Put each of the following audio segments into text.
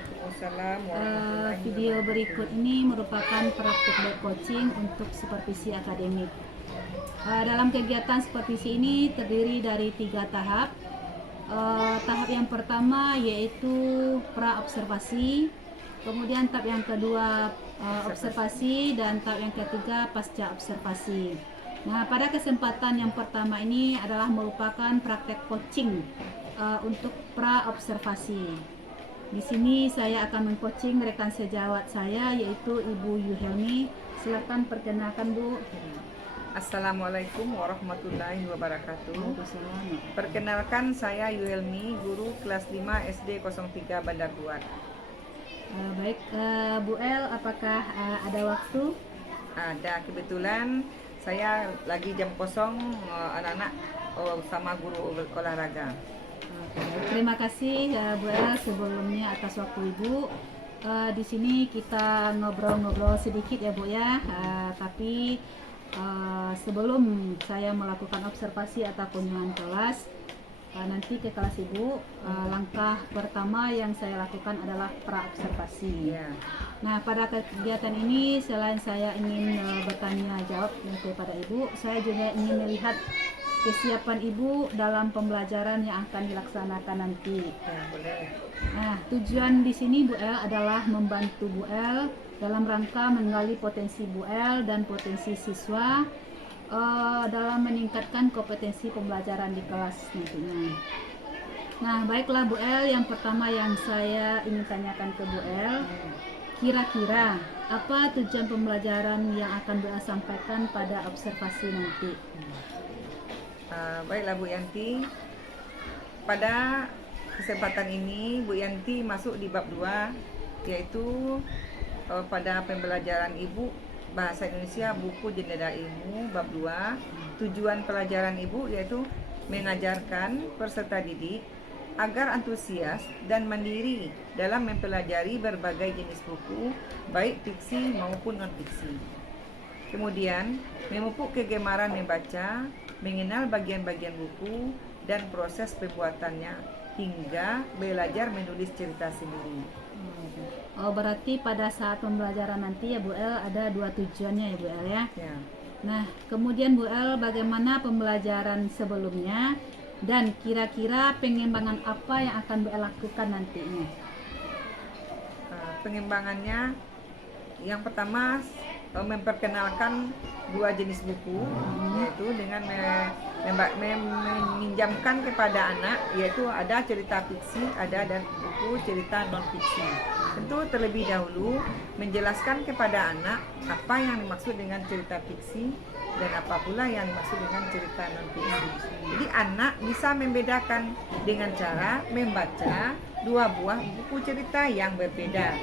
Waalaikumsalam warahmatullahi Video wabarakatuh. berikut ini merupakan praktik web coaching untuk supervisi akademik. Dalam kegiatan supervisi ini terdiri dari 3 tahap. Tahap yang pertama yaitu pra-observasi, kemudian tahap yang kedua observasi, dan tahap yang ketiga pasca observasi. Nah, pada kesempatan yang pertama ini adalah merupakan praktek coaching untuk pra-observasi. Di sini saya akan mengcoaching rekan sejawat saya yaitu Ibu Yuhelmi. Silakan perkenalkan, Bu. Assalamualaikum warahmatullahi wabarakatuh. Waalaikumsalam. Perkenalkan, saya Yuhelmi, guru kelas 5 SD 03 Bandar Buat. Baik, Bu El, apakah ada waktu? Ada, kebetulan saya lagi jam kosong anak-anak sama guru olahraga. Terima kasih Bu El sebelumnya atas waktu Ibu. Di sini kita ngobrol-ngobrol sedikit ya Bu ya. Tapi sebelum saya melakukan observasi atau kunjungan kelas, nanti ke kelas Ibu, langkah pertama yang saya lakukan adalah pra-observasi. Ya. Nah, pada kegiatan ini selain saya ingin bertanya jawab kepada Ibu, saya juga ingin melihat kesiapan Ibu dalam pembelajaran yang akan dilaksanakan nanti. Ya, boleh. Nah, tujuan di sini Bu El adalah membantu Bu El dalam rangka menggali potensi Bu El dan potensi siswa dalam meningkatkan kompetensi pembelajaran di kelas nantinya. Nah, baiklah Bu El, yang pertama yang saya ingin tanyakan ke Bu El, kira-kira apa tujuan pembelajaran yang akan Bu El sampaikan pada observasi nanti? Baiklah Bu Yanti, pada kesempatan ini Bu Yanti masuk di bab 2, yaitu pada pembelajaran Ibu Bahasa Indonesia buku Jendela Ilmu bab 2. Tujuan pelajaran Ibu yaitu mengajarkan peserta didik agar antusias dan mandiri dalam mempelajari berbagai jenis buku, baik fiksi maupun non-fiksi. Kemudian, memupuk kegemaran membaca, mengenal bagian-bagian buku dan proses pembuatannya, hingga belajar menulis cerita sendiri. Oh, berarti pada saat pembelajaran nanti ya Bu El ada 2 tujuannya ya Bu El ya. Ya. Nah, kemudian Bu El, bagaimana pembelajaran sebelumnya dan kira-kira pengembangan apa yang akan Bu El lakukan nantinya? Pengembangannya, yang pertama memperkenalkan 2 jenis buku, yaitu dengan meminjamkan kepada anak, yaitu ada cerita fiksi, ada dan buku cerita non fiksi. Tentu terlebih dahulu menjelaskan kepada anak apa yang dimaksud dengan cerita fiksi dan apa pula yang dimaksud dengan cerita non fiksi. Jadi anak bisa membedakan dengan cara membaca 2 buah buku cerita yang berbeda.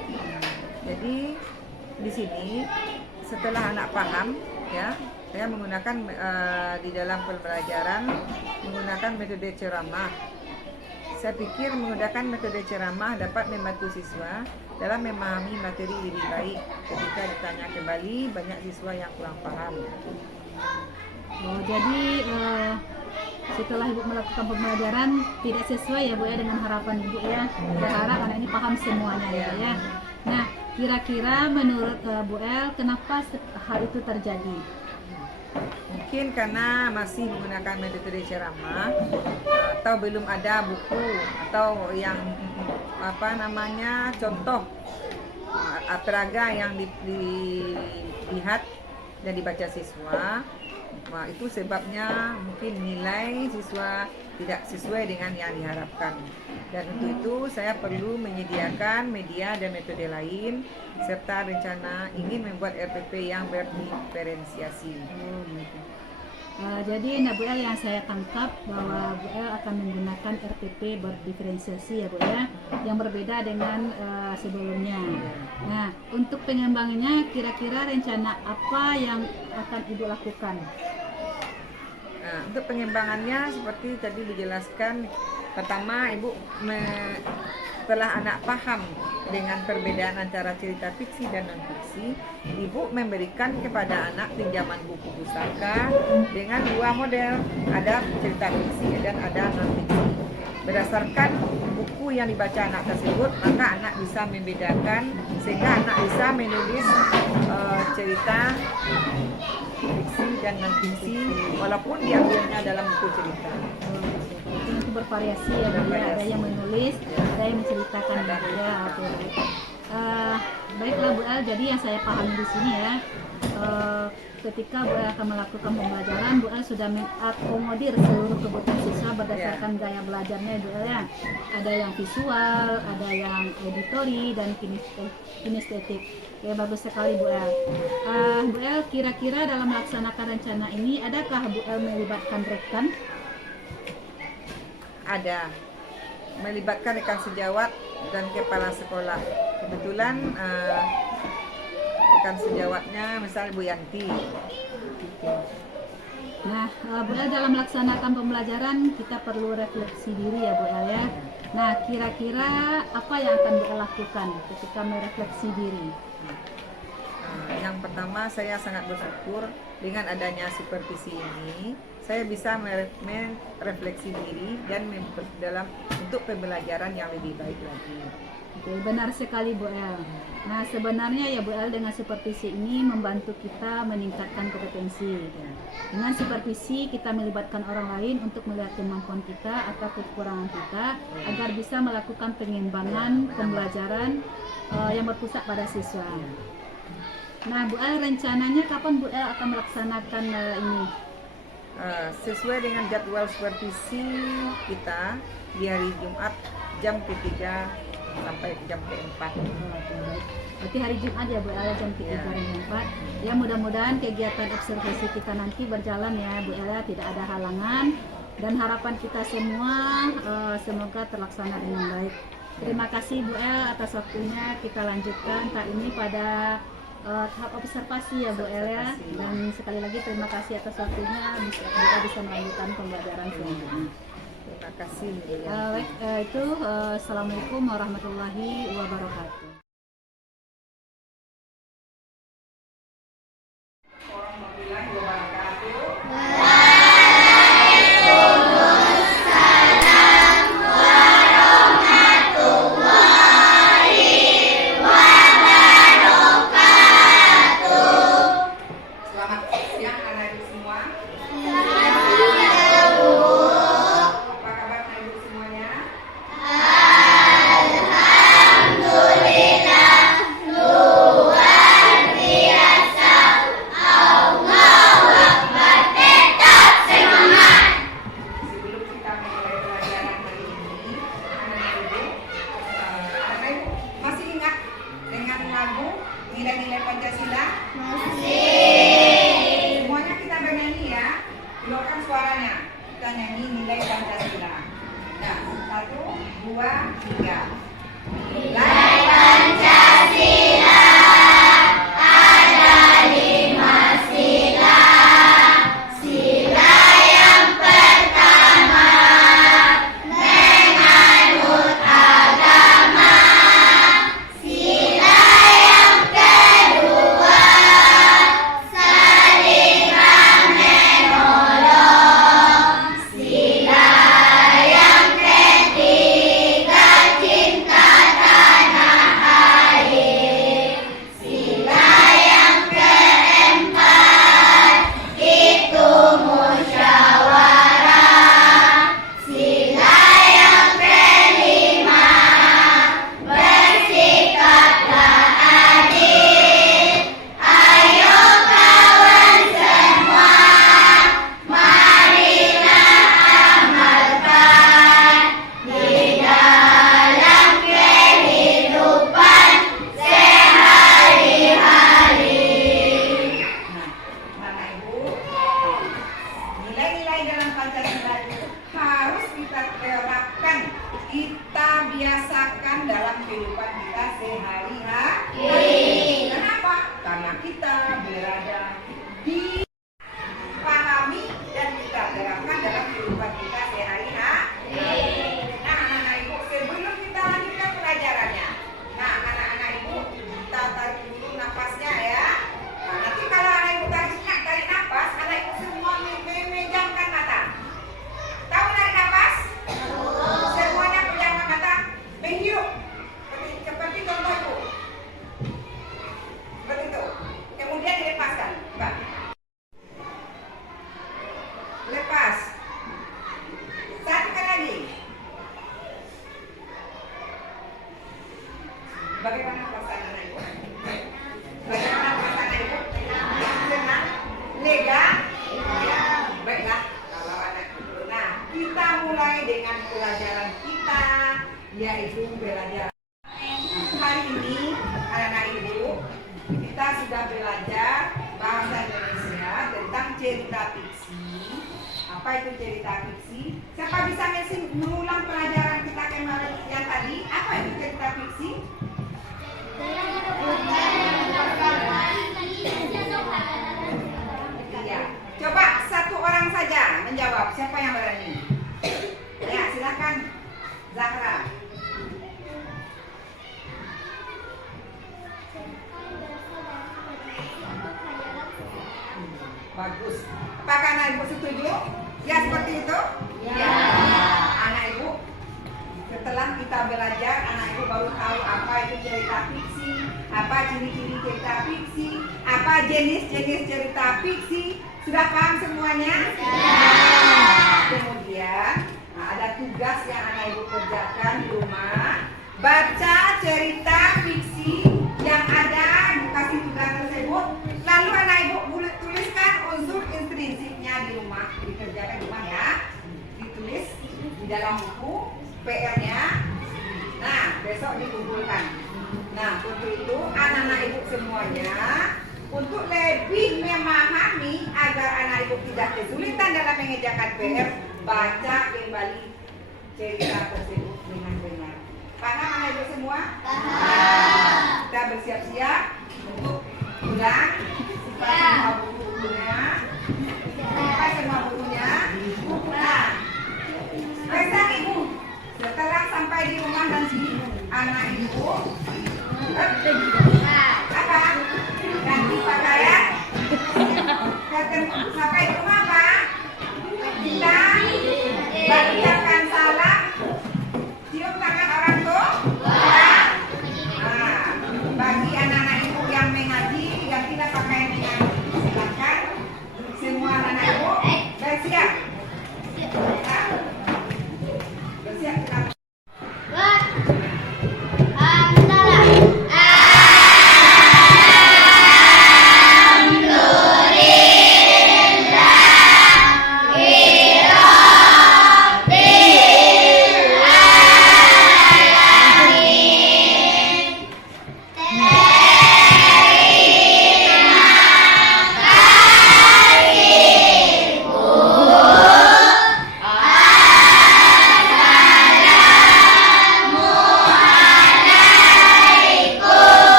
Jadi di sini setelah anak paham, ya, saya menggunakan di dalam pembelajaran menggunakan metode ceramah. Saya pikir menggunakan metode ceramah dapat membantu siswa dalam memahami materi lebih baik ketika ditanya kembali banyak siswa yang kurang paham. Oh, jadi setelah Ibu melakukan pembelajaran tidak sesuai ya Bu ya dengan harapan Ibu ya. Berharap anak ini paham semuanya ya Bu ya. Nah, kira-kira menurut Bu El kenapa hal itu terjadi? Mungkin karena masih menggunakan metode ceramah atau belum ada buku atau yang contoh peraga yang dilihat dan dibaca siswa. Nah, itu sebabnya mungkin nilai siswa tidak sesuai dengan yang diharapkan. Dan untuk itu saya perlu menyediakan media dan metode lain serta rencana ingin membuat RPP yang berdiferensiasi. Jadi Bu El, yang saya tangkap bahwa Bu El akan menggunakan RPP berdiferensiasi ya Bu ya, yang berbeda dengan sebelumnya. Nah, untuk pengembangannya kira-kira rencana apa yang akan Ibu lakukan? Nah, untuk pengembangannya seperti tadi dijelaskan, pertama Ibu setelah anak paham dengan perbedaan antara cerita fiksi dan non-fiksi, Ibu memberikan kepada anak pinjaman buku pusaka dengan 2 model, ada cerita fiksi dan ada non-fiksi. Berdasarkan buku buku yang dibaca anak tersebut, maka anak bisa membedakan sehingga anak bisa menulis cerita fiksi dan non fiksi walaupun diambilnya dalam buku cerita. Itu bervariasi ya, Bu, ya. Ada yang menulis, ada yang menceritakan gitu ya. Baiklah Bu El, jadi yang saya pahami di sini ya, ketika Bu El akan melakukan pembelajaran, Bu El sudah mengakomodir seluruh kebutuhan siswa berdasarkan gaya belajarnya Bu El ya. Ada yang visual, ada yang editori dan kinestetik. Ya, bagus sekali Bu El. Bu El, kira-kira dalam melaksanakan rencana ini, adakah Bu El melibatkan rekan? Ada, melibatkan rekan sejawat dan kepala sekolah. Kebetulan rekan sejawatnya misalnya Bu Yanti. Nah, Bu El, dalam melaksanakan pembelajaran kita perlu refleksi diri ya Bu El ya. Nah, kira-kira apa yang akan Bu El lakukan ketika merefleksi diri? Yang pertama, saya sangat bersyukur dengan adanya supervisi ini, saya bisa merefleksi diri dan dalam untuk pembelajaran yang lebih baik lagi. Oke, benar sekali Bu El. Nah, sebenarnya ya Bu El, dengan supervisi ini membantu kita meningkatkan kompetensi. Dengan supervisi kita melibatkan orang lain untuk melihat kemampuan kita atau kekurangan kita agar bisa melakukan pengembangan pembelajaran yang berpusat pada siswa. Nah, Bu El, rencananya kapan Bu El akan melaksanakan ini? Sesuai dengan jadwal supervisi kita di hari Jumat jam ketiga sampai jam keempat. Berarti hari Jumat ya Bu El, jam 3 Ya. dan 4. Ya, mudah-mudahan kegiatan observasi kita nanti berjalan ya Bu El, tidak ada halangan dan harapan kita semua semoga terlaksana dengan baik. Terima kasih Bu El atas waktunya. Kita lanjutkan tak ini pada tahap observasi ya Bu El ya. Dan sekali lagi terima kasih atas waktunya, kita bisa melanjutkan pembelajaran selanjutnya. Terima kasih. Assalamualaikum warahmatullahi wabarakatuh. Warahmatullahi wabarakatuh. Selamat siang anak-anak semua. Apa kabar anak-anak semuanya? Sebelum kita mulai pelajaran hari ini, anak-anak ibu, anak-anak ibu masih ingat dengan lagu nilai-nilai Pancasila? Semuanya kita bernyanyi ya, keluarkan suaranya. Kita nyanyi nilai Pancasila. Nah, 1, 2, 3. Nilai Pancasila ada 5 sila. Sila yang pertama menganut agama. Sila yang kedua saling menolong. Sila yang ketiga cinta tanah air. Sila yang keempat itu musyawarah. Sila yang kelima bersikaplah adil. Ayo kawan semua, marilah amalkan di dalam kehidupan sehari-hari. Nah, Bapak Ibu, nilai-nilai dalam Pancasila itu harus kita terapkan, kita biasakan dalam kehidupan kita sehari-hari. Kenapa? Karena kita berada di pahami dan kita terapkan dalam kehidupan kita sehari-hari. Nah, anak-anak ibu, sebelum kita lanjutkan pelajarannya, nah anak-anak ibu kita tarik dulu napasnya ya. Nah, nanti kalau anak ibu tarik napas, anak ibu semua memejamkan mata. Tahu narik napas? Semuanya pejamkan mata. Bagaimana perasaan anak ibu? Bagaimana perasaan ibu? Senang? Lega? Ya, baiklah kalau anak ibu. Nah, kita mulai dengan pelajaran kita, yaitu belajar. Hari ini anak-anak ibu, kita sudah belajar bahasa Indonesia tentang cerita fiksi. Apa itu cerita fiksi? Siapa bisa mengulang pelajaran kita kemarin yang tadi? Apa itu cerita fiksi? Iya. Coba satu orang saja menjawab. Siapa yang berani? Ya, silakan Zahra. Bagus. Apakah anak ibu setuju? Ya seperti itu? Ya. Anak ibu, setelah kita belajar, anak ibu baru tahu apa itu cerita fiksi, apa ciri-ciri cerita fiksi, apa jenis-jenis cerita fiksi. Sudah paham semuanya? Ya. Kemudian ada tugas yang anak ibu kerjakan di rumah. Baca cerita fiksi yang ada di kasih tugas tersebut. Lalu anak ibu boleh tuliskan unsur intrinsiknya di rumah. Dikerjakan di rumah ya. Ditulis di dalam buku PR-nya. Nah, besok dikumpulkan. Nah, untuk itu anak-anak ibu semuanya, untuk lebih memahami agar anak ibu tidak kesulitan dalam mengerjakan PR, baca kembali cerita tersebut dengan benar. Paham anak ibu semua? Paham. Kita bersiap-siap untuk pulang. Simpan semua buku-bukunya. Simpan semua bukunya. Nah, pesan ibu, setelah sampai di rumah nanti anak ibu apa? Ganti pakaian. Sampai di rumah apa? Kita bacakan salam. Cium tangan orang tua. Nah, bagi anak-anak ibu yang mengaji, gantilah pakaian mengaji. Silakan semua anak ibu bersiap. Nah, bersiap kita.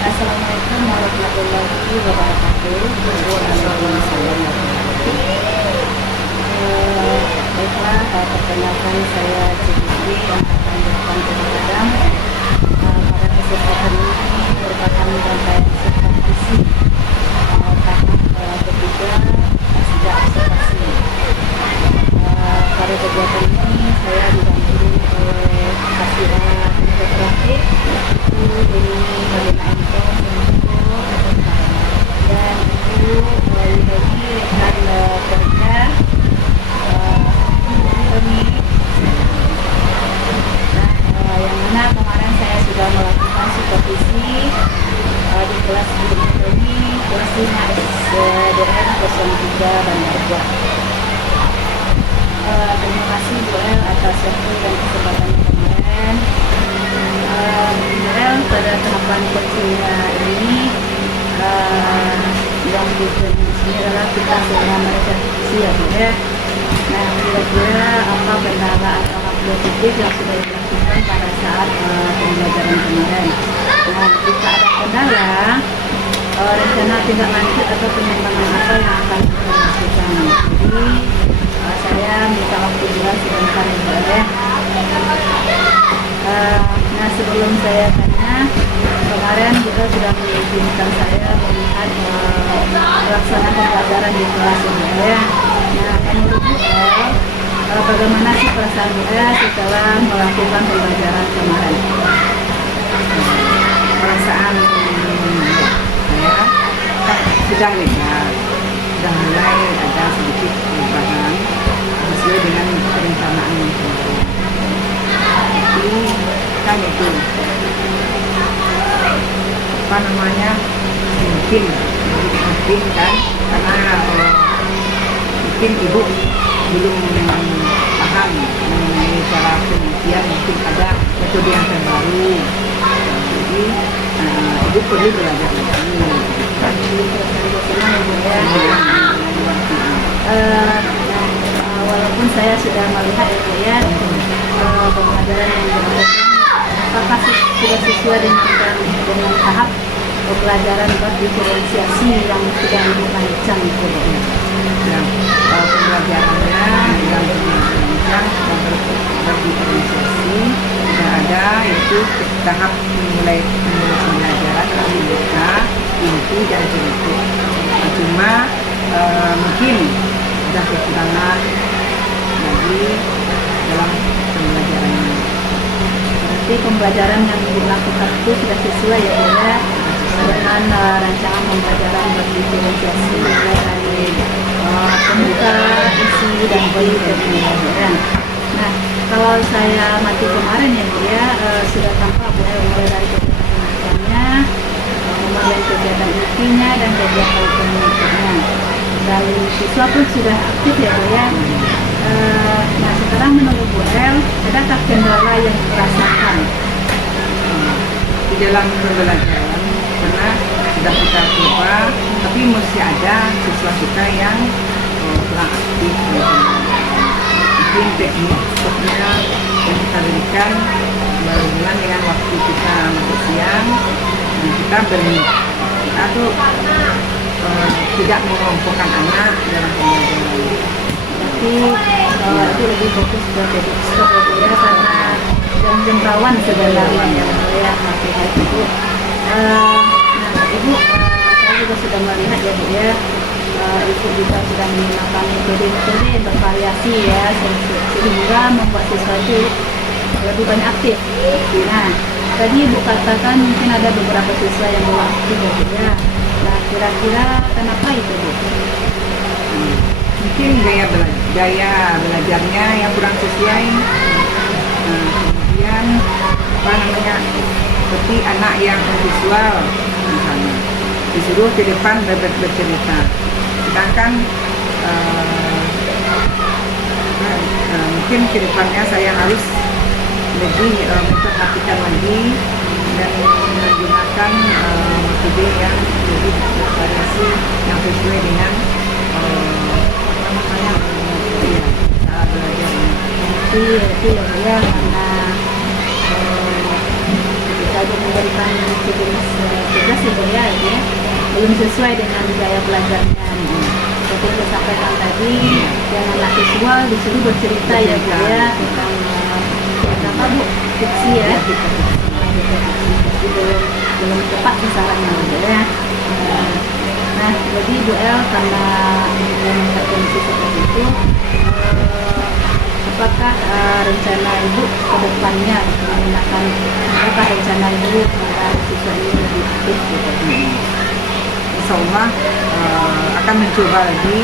Assalamualaikum warahmatullahi wabarakatuh. Baiklah, perkenalkan saya Cikgu yang akan berperan jadi kadang. Pada kesempatan ini merupakan rangkaian supervisi tahap ketiga sejak observasi. Pada kegiatan ini saya didampingi oleh Kasira Integratif ini Marina Ento dan Ibu Widodi rekan kerja kami. Yang mana kemarin saya sudah melakukan supervisi di kelas ini, kelas 5 SDN 03 Bandar Lampung. Terima kasih Bu El atas waktu dan kesempatannya kemarin. Kemudian pada tahapan coachingnya ini yang tujuan di sini adalah kita semua merefleksi ya Bu ya. Nah, kira-kira apa kendala atau hal positif yang sudah dilakukan pada saat pembelajaran kemarin. Nah, jika ada kendala, rencana tindak lanjut atau pengembangan apa yang akan kita lakukan. Jadi saya minta waktu juga sebentar ya. Nah, sebelum saya tanya, kemarin kita sudah mengizinkan saya melihat pelaksanaan pembelajaran di kelas ini ya. Nah, menurut bagaimana sih perasaan saya setelah melakukan pembelajaran kemarin? perasaan saya sudah lega, sudah mulai ada sedikit perubahan sesuai dengan perencanaan yang kemarin. Tapi kan itu apa namanya, mungkin kan, karena mungkin ibu belum paham mengenai cara penelitian, mungkin ada metode yang terbaru, jadi ibu perlu belajar lagi. Walaupun saya sudah melihat ya Bu ya, pembelajaran yang dilakukan apakah sudah sesuai dengan tahap pembelajaran berdiferensiasi yang sudah dirancang itu Bu ya. Dan pembelajarannya yang dirancang dan berdiferensiasi sudah ada, yaitu tahap mulai pembelajaran IBK, inti dan celutuk. Cuma mungkin sudah kekurangan lagi dalam pembelajaran ini. Berarti pembelajaran yang dilakukan itu sudah sesuai ya Bu ya dengan rancangan pembelajaran berdiferensiasi mulai dari pembuka, isi dan body pembelajaran. Nah, kalau saya mati kemarin ya Bu ya, sudah tampak Bu ya mulai dari kegiatan-kegiatannya, kemudian kegiatan intinya dan kegiatan komunitasnya. Dan siswa pun sudah aktif ya Bu ya. Nah, sekarang menurut Bu El, adakah kendala yang dirasakan Di dalam pembelajaran, karena sudah kita coba, tapi masih ada siswa kita yang kurang aktif. Mungkin teknik stopnya yang kita berikan berhubungan dengan waktu kita masuk siang, dan kita kita tuh tidak mengelompokkan anak dalam pembelajaran. Berarti itu lebih fokus ke teknik stop ya Bu ya, karena jam-jam rawan sebenarnya ya Bu ya HPH itu. Nah Ibu, saya juga sudah melihat ya Bu ya, Ibu juga sudah menggunakan metode-metode yang bervariasi ya, sehingga membuat siswa itu lebih banyak aktif. Nah, tadi Ibu katakan mungkin ada beberapa siswa yang belum aktif ya Bu ya. Nah, kira-kira kenapa itu Bu? Mungkin gaya belajarnya yang kurang sesuai. Kemudian apa namanya, seperti anak yang visual misalnya disuruh ke depan bercerita, sedangkan mungkin ke depannya saya harus lebih memperhatikan lagi dan menggunakan metode yang lebih bervariasi yang sesuai dengan cara belajarnya. Itu ya Bu ya, karena ketika dia memberikan tugas ya Bu ya, belum sesuai dengan gaya belajarnya. Seperti yang saya sampaikan tadi, janganlah visual disuruh bercerita ya Bu ya tentang apa Bu, fiksi ya. Belum tepat sasarannya Bu ya. Nah, jadi Bu El, karena melihat kondisi seperti itu, apakah rencana Ibu ke depannya menggunakan, apakah rencana Ibu agar siswa ini lebih aktif gitu? Insya Allah akan mencoba lagi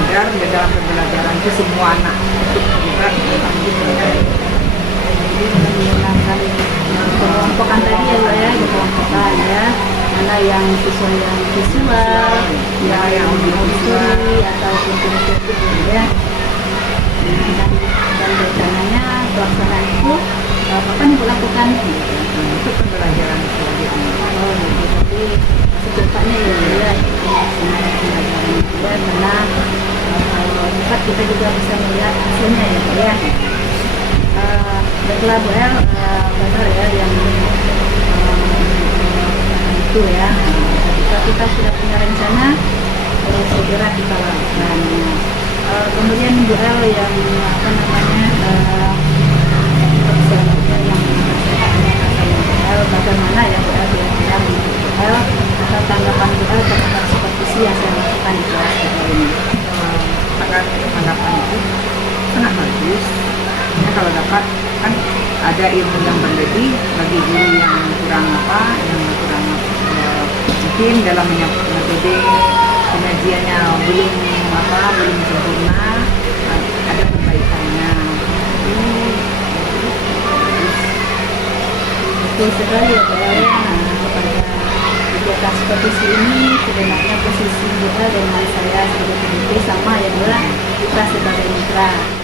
agar di dalam pembelajaran itu semua anak ikut terlibat dalam pembelajaran. Jadi menggunakan kelompokan tadi ya Bu ya, kelompokan ya, mana yang siswa yang visual, yang auditory ataupun kinestetik ya. Dan rencananya pelaksanaan itu kapan Ibu lakukan? Untuk pembelajaran selanjutnya. Oh, jadi secepatnya ya Bu ya, pembelajaran ya, karena kalau cepat kita juga bisa melihat hasilnya ya Bu ya. Baiklah Bu El, benar ya yang itu ya. Ketika kita sudah punya rencana, segera kita lakukan. Kemudian Bu El yang apa namanya persiapannya yang Bu El, bagaimana ya Bu El kira-kira menurut Bu El atau tanggapan Bu El terhadap supervisi yang saya lakukan di kelas ini? Tanggapan itu sangat bagus. Ya, kalau dapat kan ada ilmu yang berlebih bagi guru yang kurang mungkin dalam metode pengajiannya belum sempurna, ada perbaikannya. Betul sekali ya, pada kegiatan seperti ini sebenarnya posisi kita dengan saya sebagai peneliti sama ya, kita sebagai mitra.